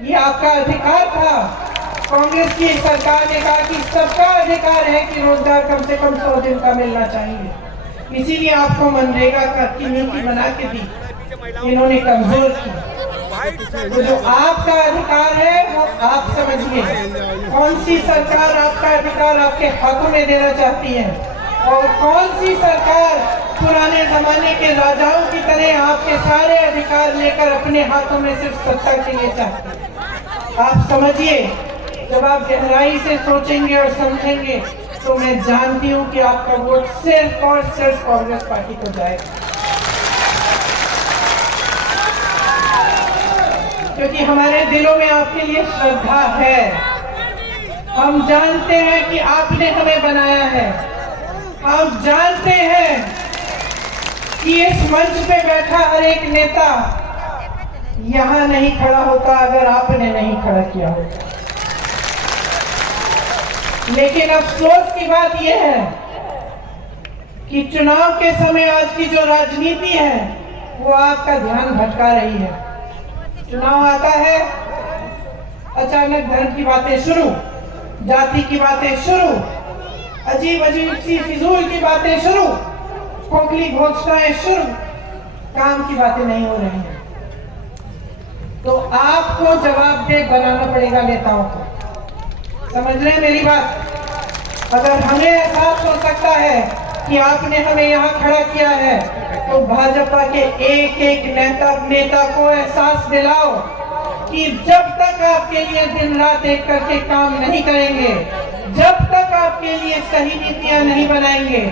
ये आपका अधिकार था। कांग्रेस की सरकार ने कहा कि सबका अधिकार है कि रोजगार कम से कम 100 दिन का मिलना चाहिए, इसीलिए आपको मनरेगा की नीति बना के दी, इन्होंने कमजोर की। तो जो आपका अधिकार है वो आप समझिए, कौन सी सरकार आपका अधिकार आपके हाथों में देना चाहती है और कौन सी सरकार पुराने जमाने के राजाओं की तरह आपके सारे अधिकार लेकर अपने हाथों में सिर्फ सत्ता के लिए चाहती है। आप समझिए, जब आप गहराई से सोचेंगे और समझेंगे तो मैं जानती हूँ कि आपका वोट सिर्फ और सिर्फ कांग्रेस पार्टी को जाएगा, क्योंकि हमारे दिलों में आपके लिए श्रद्धा है। हम जानते हैं कि आपने हमें बनाया है। हम जानते हैं कि इस मंच पे बैठा हर एक नेता यहां नहीं खड़ा होता अगर आपने नहीं खड़ा किया होता। लेकिन अफसोस की बात यह है कि चुनाव के समय आज की जो राजनीति है वो आपका ध्यान भटका रही है। चुनाव आता है, अचानक धर्म की बातें शुरू, जाति की बातें शुरू, अजीब अजीब सी फिजूल की बातें शुरू, खोखली घोषणाएं शुरू, काम की बातें नहीं हो रही हैं। तो आपको जवाबदेह बनाना पड़ेगा नेताओं को। समझ रहे हैं मेरी बात? अगर हमें एहसास हो सकता है कि आपने हमें यहाँ खड़ा किया है, तो भाजपा के एक एक नेता को एहसास दिलाओ कि जब तक आपके लिए दिन रात एक करके काम नहीं करेंगे, जब तक आपके लिए सही नीतियां नहीं बनाएंगे,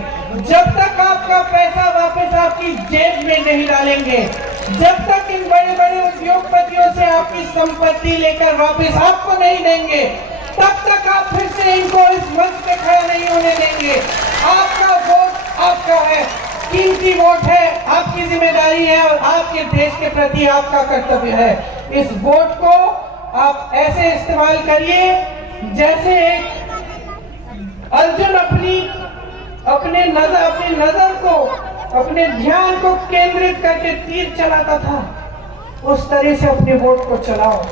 जब तक आपका पैसा वापस आपकी जेब में नहीं डालेंगे, जब तक इन बड़े बड़े उद्योगपतियों से आपकी संपत्ति लेकर वापस आपको नहीं देंगे, तब तक आप फिर से इनको इस मंच पे खड़ा नहीं होने देंगे। आपका वोट आपका है, कीमती वोट है, आपकी जिम्मेदारी है और आपके देश के प्रति आपका कर्तव्य है। इस वोट को आप ऐसे इस्तेमाल करिए जैसे अर्जुन अपनी नजर को, अपने ध्यान को केंद्रित करके तीर चलाता था, उस तरह से अपने वोट को चलाओ।